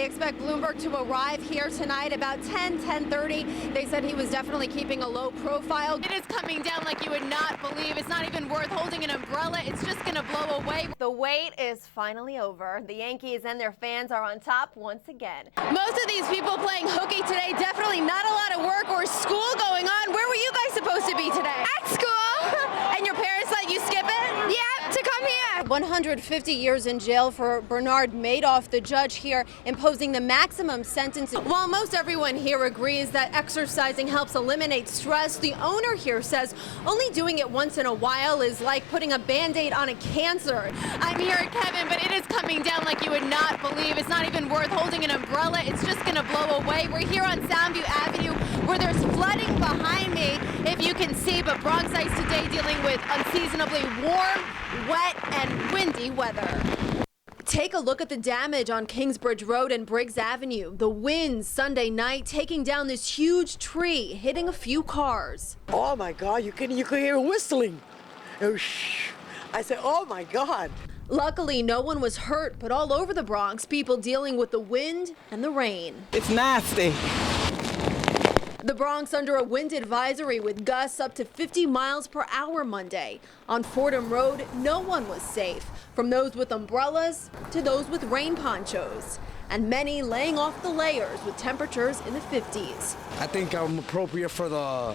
They expect Bloomberg to arrive here tonight about 10:30. They said he was definitely keeping a low profile. It is coming down like you would not believe. It's not even worth holding an umbrella. It's just going to blow away. The wait is finally over. The Yankees and their fans are on top once again. Most of these people playing hooky today, definitely not a lot of work or school going on. Where were you guys supposed to be today? At school. And your parents let you skip it? Yeah, to come here. 150 years in jail for Bernard Madoff, the judge here imposing the maximum sentence. While most everyone here agrees that exercising helps eliminate stress, the owner here says only doing it once in a while is like putting a Band-Aid on a cancer. I'm here at Kevin, but it is coming down like you would not believe. It's not even worth holding an umbrella. It's just going to blow away. We're here on Soundview Avenue where there's flooding behind me, if you can see, but Bronxites today dealing with unseasonably warm, wet, and windy weather. Take a look at the damage on Kingsbridge Road and Briggs Avenue. The winds Sunday night taking down this huge tree, hitting a few cars. Oh my God, you could hear whistling. Oh, shh. I said, oh my God. Luckily, no one was hurt, but all over the Bronx, people dealing with the wind and the rain. It's nasty. The Bronx under a wind advisory with gusts up to 50 miles per hour Monday. On Fordham Road, no one was safe, from those with umbrellas to those with rain ponchos, and many laying off the layers with temperatures in the 50s. I think I'm appropriate for the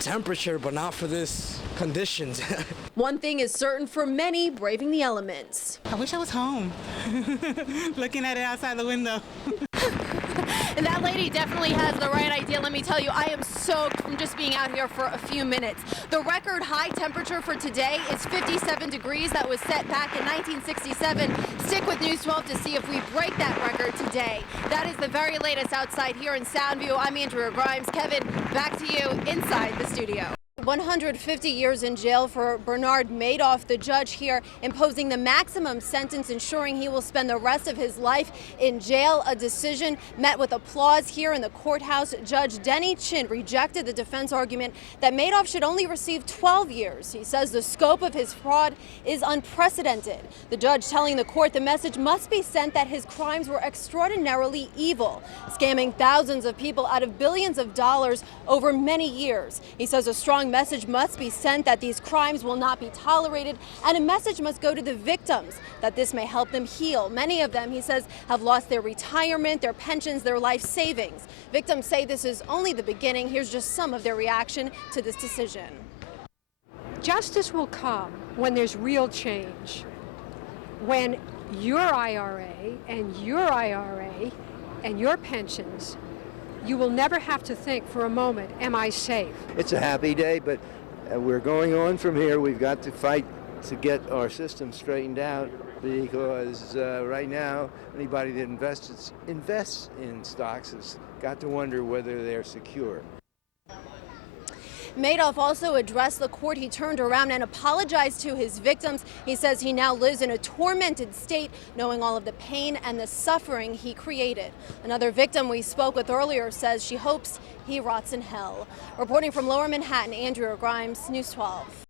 temperature, but not for this conditions. One thing is certain for many braving the elements. I wish I was home, looking at it outside the window. And that lady definitely has the right idea. Let me tell you, I am soaked from just being out here for a few minutes. The record high temperature for today is 57 degrees. That was set back in 1967. Stick with News 12 to see if we break that record today. That is the very latest outside here in Soundview. I'm Andrea Grimes. Kevin, back to you inside the studio. 150 years in jail for Bernard Madoff, the judge here imposing the maximum sentence, ensuring he will spend the rest of his life in jail. A decision met with applause here in the courthouse. Judge Denny Chin rejected the defense argument that Madoff should only receive 12 years. He says the scope of his fraud is unprecedented. The judge telling the court the message must be sent that his crimes were extraordinarily evil, scamming thousands of people out of billions of dollars over many years. He says a strong message must be sent that these crimes will not be tolerated, and a message must go to the victims that this may help them heal. Many of them, he says, have lost their retirement, their pensions, their life savings. Victims say this is only the beginning. Here's just some of their reaction to this decision. Justice will come when there's real change, when your IRA and your pensions, you will never have to think for a moment, am I safe? It's a happy day, but we're going on from here. We've got to fight to get our system straightened out, because right now, anybody that invests in stocks has got to wonder whether they're secure. Madoff also addressed the court. He turned around and apologized to his victims. He says he now lives in a tormented state, knowing all of the pain and the suffering he created. Another victim we spoke with earlier says she hopes he rots in hell. Reporting from Lower Manhattan, Andrea Grimes, News 12.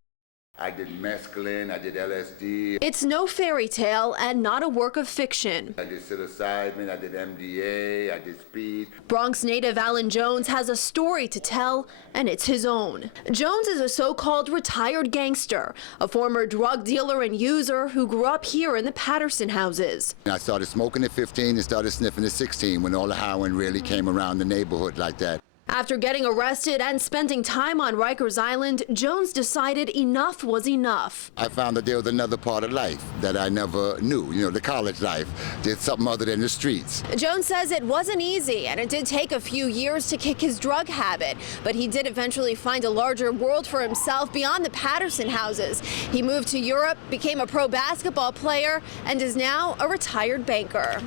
I did mescaline, I did LSD. It's no fairy tale and not a work of fiction. I did psilocybin, I did MDA, I did speed. Bronx native Alan Jones has a story to tell, and it's his own. Jones is a so-called retired gangster, a former drug dealer and user who grew up here in the Patterson houses. I started smoking at 15 and started sniffing at 16 when all the heroin really came around the neighborhood like that. After getting arrested and spending time on Rikers Island, Jones decided enough was enough. I found that there was another part of life that I never knew, the college life. Did something other than the streets. Jones says it wasn't easy, and it did take a few years to kick his drug habit, but he did eventually find a larger world for himself beyond the Patterson houses. He moved to Europe, became a pro basketball player, and is now a retired banker.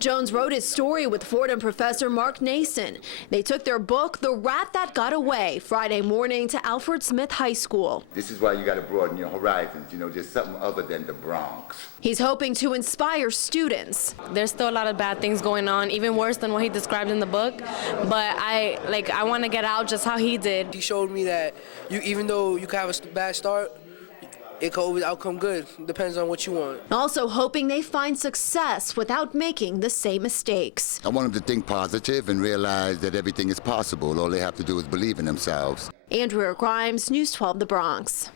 Jones wrote his story with Fordham professor Mark Nason. They took their book, The Rat That Got Away, Friday morning to Alfred Smith High School. This is why you got to broaden your horizons, just something other than the Bronx. He's hoping to inspire students. There's still a lot of bad things going on, even worse than what he described in the book. But I want to get out just how he did. He showed me that even though you can have a bad start, it could always outcome good. Depends on what you want. Also hoping they find success without making the same mistakes. I want them to think positive and realize that everything is possible. All they have to do is believe in themselves. Andrea Grimes, News 12 The Bronx.